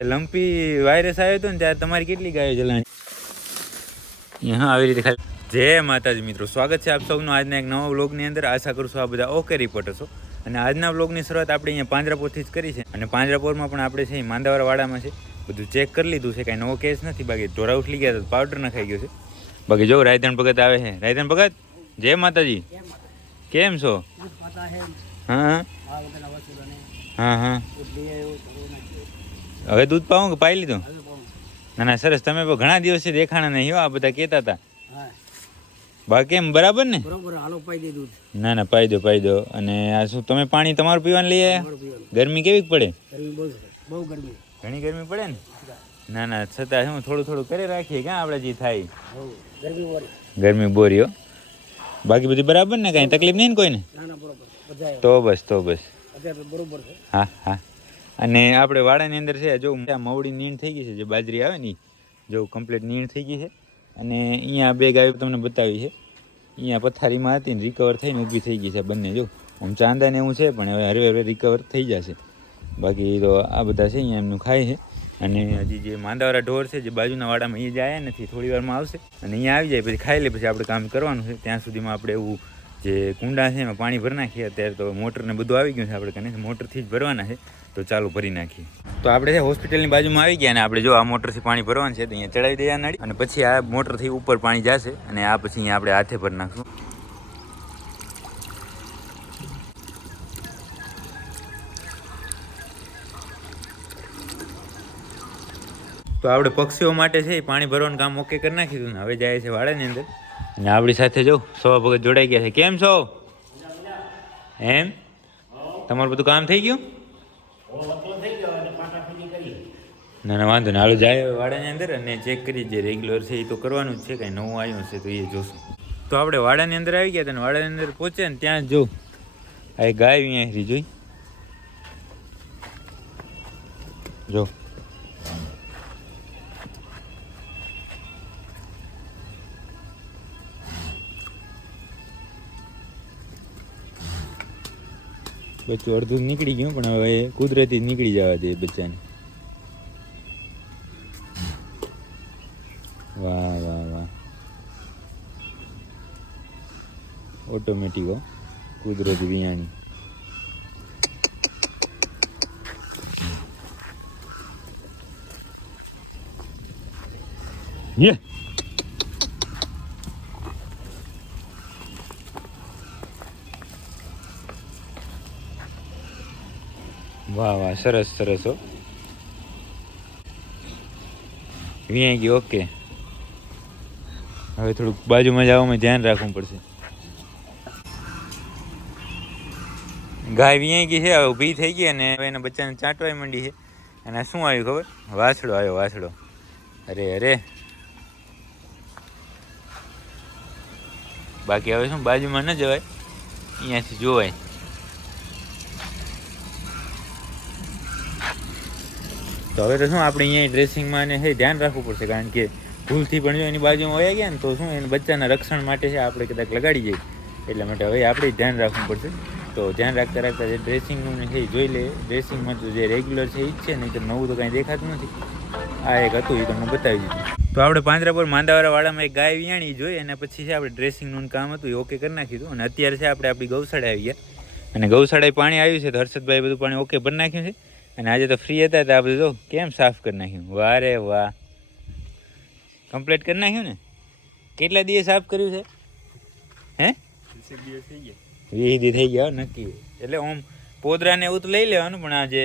Lumpy virus આવ્યો હતો ને ત્યારે તમારી કેટલી ગાયો જલાણી? હા આવી રીતે ખાલી. જય માતાજી મિત્રો સ્વાગત છે આપ સૌનું આજના એક નવા વ્લોગની અંદર. આશા કરું છું આ બધા ઓકે રિપોર્ટર છો. અને આજના વ્લોગની શરૂઆત આપણે અહીંયા પાંજરાપોરથી જ કરી છે. અને પાંજરાપોરમાં પણ આપણે છે માંદાવાળા વાડામાં છે. બધું ચેક કરી લીધું છે કાંઈ નવો કેસ નથી. બાકી ઢોરા ઉઠલી ગયા તો પાવડર નખાઈ ગયો છે. બાકી જો રાયધણ ભગત આવે છે. રાયધન ભગત જય માતાજી. કેમ છો? હા હા. હા હા. હવે દૂધ પાવું કે પાઈ લીધું? ના ના સરસ. તમે પણ ઘણા દિવસથી દેખાણા નહીં હો આ બધા કહેતા હતા. બાકી એમ બરાબર ને? ના ના પાઈ દો પાઈ દો. અને આ શું તમે પાણી તમારું પીવાનું લઈ આવ્યા? ગરમી કેવી પડે? બહુ ગરમી. ઘણી ગરમી પડે ને? ના ના છતાં હું થોડું થોડું કરી રાખીએ ક્યાં આપણે જે થાય. ગરમી બોરીઓ બાકી બધી બરાબર ને? કાંઈ તકલીફ નહીં ને કોઈને? તો બસ તો બસ. હા હા. અને આપણે વાડાની અંદર છે, જો મવડી નીણ થઈ ગઈ છે, જે બાજરી આવે ને જો કમ્પ્લીટ નીણ થઈ ગઈ છે. અને અહીંયા બે ગાયો તમને બતાવી છે. અહીંયા પથારીમાં હતી ને રિકવર થઈને ઊભી થઈ ગઈ છે બંને, જો. આમ ચાંદા ને એવું છે, પણ હવે હરવે હરવે રિકવર થઈ જશે. બાકી તો આ બધા છે, અહીંયા એમનું ખાય છે. અને હજી જે માંદાવાળા ઢોર છે, જે બાજુના વાડામાં એ જાય નથી, થોડી વારમાં આવશે. અને અહીંયા આવી જાય, પછી ખાઈ લે, પછી આપણે કામ કરવાનું છે. ત્યાં સુધીમાં આપણે એવું જે કુંડા છે એમાં પાણી ભરી નાખીએ, અત્યારે તો મોટર ને બધું આવી ગયું છે આપણે કને, મોટરથી જ ભરવાના છે, તો ચાલુ ભરી નાખીએ. તો આપણે છે હોસ્પિટલની બાજુમાં આવી ગયા અને આપણે જો આ મોટરથી પાણી ભરવાનું છે, તો અહીંયા ચડાવી દઈએ નળી, અને પછી આ મોટરથી ઉપર પાણી જશે, અને આ પછી અહીંયા આપણે હાથે ભરી નાખશું. તો આપણે પક્ષીઓ માટે છે પાણી ભરવાનું કામ ઓકે કરી નાખીશું ને, હવે જાય છે વાડાની અંદર. અને આપણી સાથે જો સવા ભગત જોડાઈ ગયા છે. કેમ છો? એમ? તમારું બધું કામ થઈ ગયું? ના ના, વાંધો ને હાલો, જાય વાડાની અંદર અને ચેક કરી જે રેગ્યુલર છે એ તો કરવાનું જ છે. કાંઈ નવું આવ્યું છે તો એ જોશું. તો આપણે વાડાની અંદર આવી ગયા હતા ને વાડાની અંદર પહોંચ્યા ને ત્યાં જ આ ગાય અહીંયા જોઈ. જો. બચ્ચું અડધું નીકળી ગયું, પણ હવે કુદરતી નીકળી જવા દે બચ્ચાને. વાહ વાહ વાહ. ઓટોમેટિક કુદરતી વિયાણી યે! વાહ વાહ, સરસ સરસ, હો. વિયાઈ ગઈ ઓકે. હવે થોડુંક બાજુમાં જવામાં ધ્યાન રાખવું પડશે. ગાય વિયાઈ ગઈ છે, હવે ઊભી થઈ ગઈ અને હવે એના બચ્ચાને ચાંટવાય માંડી છે. અને શું આવ્યું ખબર? વાછડો આવ્યો, વાછડો. અરે અરે. બાકી હવે શું, બાજુમાં ન જવાય? અહીંયાથી જોવાય. તો હવે તો શું, આપણે અહીંયા ડ્રેસિંગમાં અને હે, ધ્યાન રાખવું પડશે, કારણ કે ભૂલથી પણ જો એની બાજુમાં વયા ગયા ને, તો શું, એને બચ્ચાના રક્ષણ માટે છે, આપણે કદાચ લગાડી જઈએ એટલા માટે હવે આપણે ધ્યાન રાખવું પડશે. તો ધ્યાન રાખતા રાખતા જે ડ્રેસિંગનું છે એ જોઈ લે ડ્રેસિંગમાં તો જે રેગ્યુલર છે એ જ છે, નહીં તો નવું તો કાંઈ દેખાતું નથી. આ એક હતું એ તમને બતાવી દીધું. તો આપણે પાંજરાપુર માંદાવાળા વાડામાં એક ગાય વિયાણી જોઈ, અને પછી છે, આપણે ડ્રેસિંગનું કામ હતું, એ ઓકે કરી નાખ્યું હતું. અને અત્યારે છે, આપણે આપણી ગૌશાળા આવી ગયા. અને ગૌશાળાએ પાણી આવ્યું છે, તો હર્ષદભાઈ બધું પાણી ઓકે ભરી નાખ્યું છે. અને આજે તો ફ્રી હતા તો આ બધું જો કેમ સાફ કરી નાખ્યું? વાહ રે વાહ. કમ્પ્લીટ કરી નાખ્યું ને? કેટલા દિવસ સાફ કર્યું છે? હે? વીસ દિવસ થઈ ગયા હો, નક્કી. એટલે આમ પોદરાને એવું તો લઈ લેવાનું પણ આ જે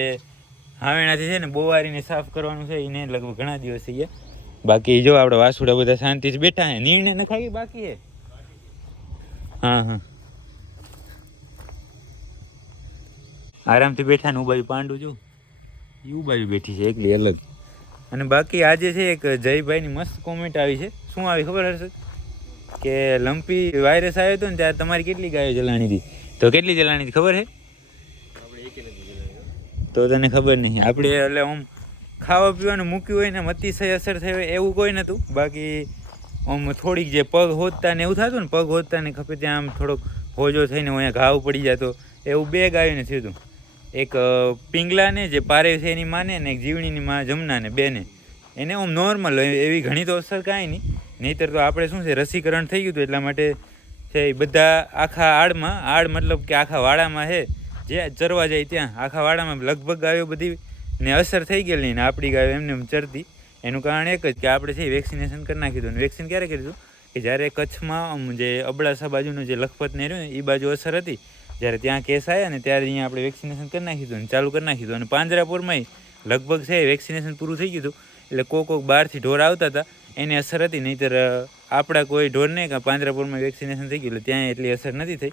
હાવેણાથી છે ને બોવારીને સાફ કરવાનું છે એને લગભગ ઘણા દિવસ થઈ ગયા. બાકી જો આપણે વાસુડા બધા શાંતિથી બેઠા હે નિર્ણય નખાઈ બાકી હે હા હા. આરામથી બેઠા ને બાજુ પાંડુ જો એ બાજુ બેઠી છે એકલી અલગ. અને બાકી આજે છે એક જયભાઈની મસ્ત કોમેન્ટ આવી છે. શું આવી ખબર હશે? કે લંપી વાયરસ આવ્યો હતો ને ત્યારે તમારી કેટલી ગાયો જલાણી હતી? તો કેટલી જલાણી હતી ખબર છે? તો તને ખબર નહીં. આપણે એટલે આમ ખાવા પીવાનું મૂક્યું હોય ને અતિશય અસર થઈ હોય એવું કોઈ નહોતું. બાકી આમ થોડીક જે પગ હોતતા ને એવું થતું ને પગ હોતતા ને ખપે ત્યાં આમ થોડોક હોજો થઈને અહીંયા ઘાવ પડી જતો. એવું બે ગાયોને થયું હતું. એક પિંગલાને જે પારે છે એની માને ને એક જીવણીની માં જમનાને બેને. એને આમ નોર્મલ એવી ઘણી તો અસર કાંઈ નહીં. નહીંતર તો આપણે શું છે, રસીકરણ થઈ ગયું હતું એટલા માટે છે એ બધા આખા આડમાં, આડ મતલબ કે આખા વાડામાં છે, જે ચરવા જાય ત્યાં, આખા વાડામાં લગભગ ગાયો બધી ને અસર થઈ ગયેલી ને આપણી ગાયો એમને એમ ચરતી. એનું કારણ એક જ કે આપણે છે વેક્સિનેશન કરી નાખ્યું હતું. વેક્સિન ક્યારે હતું? કે જ્યારે કચ્છમાં જે અબડાસા બાજુનું જે લખપત ને રહ્યું એ બાજુ અસર હતી. જ્યારે ત્યાં કેસ આવ્યા ને ત્યારે અહીંયા આપણે વેક્સિનેશન કરી નાખી દીધું અને ચાલુ કરી નાખી દીધું અને પાંજરાપુરમાંય લગભગ છે વેક્સિનેશન પૂરું થઈ ગયું હતું. એટલે કોક કોક બહારથી ઢોર આવતા હતા. એની અસર હતી, નહીંતર આપણા કોઈ ઢોર નહીં, કે પાંજરાપુરમાં વેક્સિનેશન થઈ ગયું. એટલે ત્યાં એટલી અસર નથી થઈ.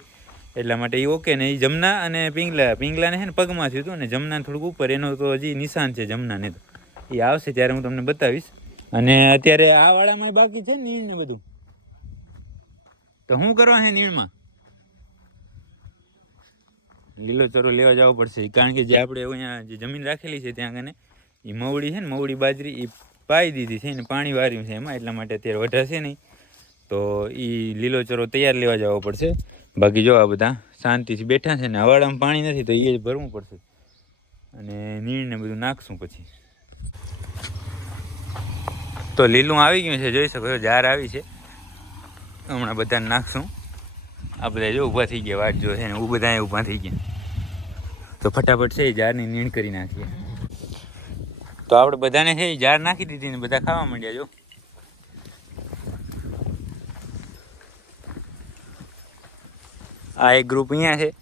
એટલા માટે એ ઓકે ને એ જમના અને પિંગલા, પિંગલાને છે ને પગમાં થયું હતું ને જમના થોડુંક ઉપર. એનો તો હજી નિશાન છે જમનાને તો. એ આવશે ત્યારે હું તમને બતાવીશ. અને અત્યારે આ વાળામાં બાકી છે નીણ ને બધું. તો શું કરવા છે નીણમાં? લીલો ચરો લેવા જવો પડશે. કારણ કે જે આપણે અહીંયા જે જમીન રાખેલી છે ત્યાં કને એ મવડી છે ને, મવડી બાજરી એ પાઈ દીધી છે ને, પાણી વાર્યું છે એમાં, એટલા માટે અત્યારે વધારશે નહીં. તો એ લીલો ચરો તૈયાર લેવા જવો પડશે. બાકી જો આ બધા શાંતિથી બેઠા છે ને, હવાડામાં પાણી નથી, તો એ જ ભરવું પડશે. અને નીણને બધું નાખશું પછી. તો લીલું આવી ગયું છે, જોઈ શકો છો, જાર આવી છે. હમણાં બધાને નાખશું. આપણે જો ઊભા થઈ ગયા વાત જો છે ને બધા ઊભા થઈ ગયા. તો ફટાફટ છે જારની નીણ કરી નાખીએ. તો આપણે બધાને છે જાર નાખી દીધી ને બધા ખાવા માંડ્યા જો. આ એક ગ્રુપ અહીંયા છે.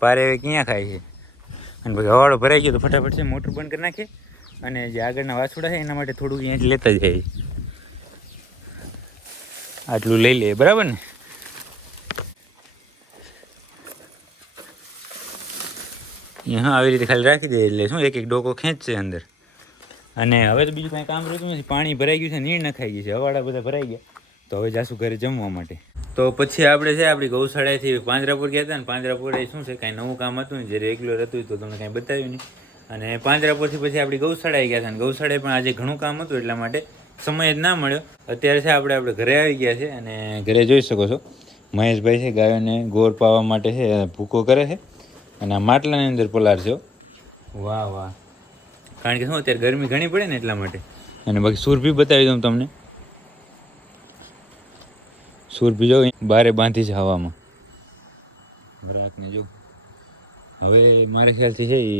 પારે ક્યાં ખાય છે? અને પછી હવાડો ભરાઈ ગયો તો ફટાફટ છે મોટર બંધ કરી નાખીએ. અને જે આગળના વાછોડા છે એના માટે થોડુંક અહીંયાથી લેતા જાય આટલું લઈ લઈએ, બરાબર ને? અહીંયા આવી રીતે ખાલી રાખી દે એટલે શું એક એક ડોકો ખેંચશે અંદર. અને હવે તો બીજું કાંઈ કામ રહ્યું નથી. પાણી ભરાઈ ગયું છે, નીર નખાઈ ગયું છે. હવાડા બધા ભરાઈ ગયા. તો હવે જાશું ઘરે જમવા માટે. તો પછી આપણે છે, આપણી ગૌશાળાથી પાંજરાપુર ગયા હતા ને, પાંજરાપુર એ શું છે, કાંઈ નવું કામ હતું ને જે રેગ્યુલર હતું તો તમને કાંઈ બતાવ્યું નહીં. અને પાંજરાપુરથી પછી આપણી ગૌશાળાએ ગયા હતા ને, ગૌશાળાએ પણ આજે ઘણું કામ હતું, એટલા માટે સમય જ ના મળ્યો. અત્યારે છે, આપણે આપણે ઘરે આવી ગયા છે અને ઘરે જોઈ શકો છો. મહેશભાઈ છે, ગાયોને ગોળ પાવા માટે છે, ભૂકો કરે છે. અને આ માટલાની અંદર પલાર છે વાહ વાહ. કારણ કે શું અત્યારે ગરમી ઘણી પડે ને એટલા માટે. અને બાકી સુરભી બતાવી દઉં તમને. સુરભી જો બારે બાંધી છે હવામાં. ગ્રાહકને જો. હવે મારા ખ્યાલથી છે એ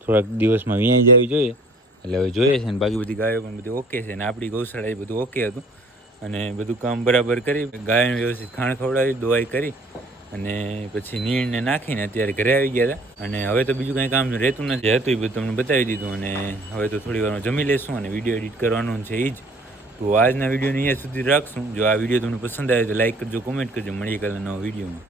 થોડાક દિવસમાં વ્યાઈ જવી જોઈએ. એટલે હવે જોઈએ છે ને બાકી બધી ગાયો પણ બધી ઓકે છે ને આપણી ગૌશાળા એ બધું ઓકે હતું. અને બધું કામ બરાબર કરી ગાયને વ્યવસ્થિત ખાણ ખવડાવી દવાઈ કરી. અને પછી નીણને નાખીને અત્યારે ઘરે આવી ગયા હતા. અને હવે તો બીજું કંઈ કામ રહેતું નથી. હતું એ બધું તમને બતાવી દીધું અને હવે તો થોડી વારમાં જમી લેશું અને વીડિયો એડિટ કરવાનું છે એ જ. તો આજના વિડીયોને અહીંયા સુધી રાખશું. જો આ વીડિયો તમને પસંદ આવે તો લાઇક કરજો, કોમેન્ટ કરજો. મળીએ કાલે નવો વિડીયોમાં.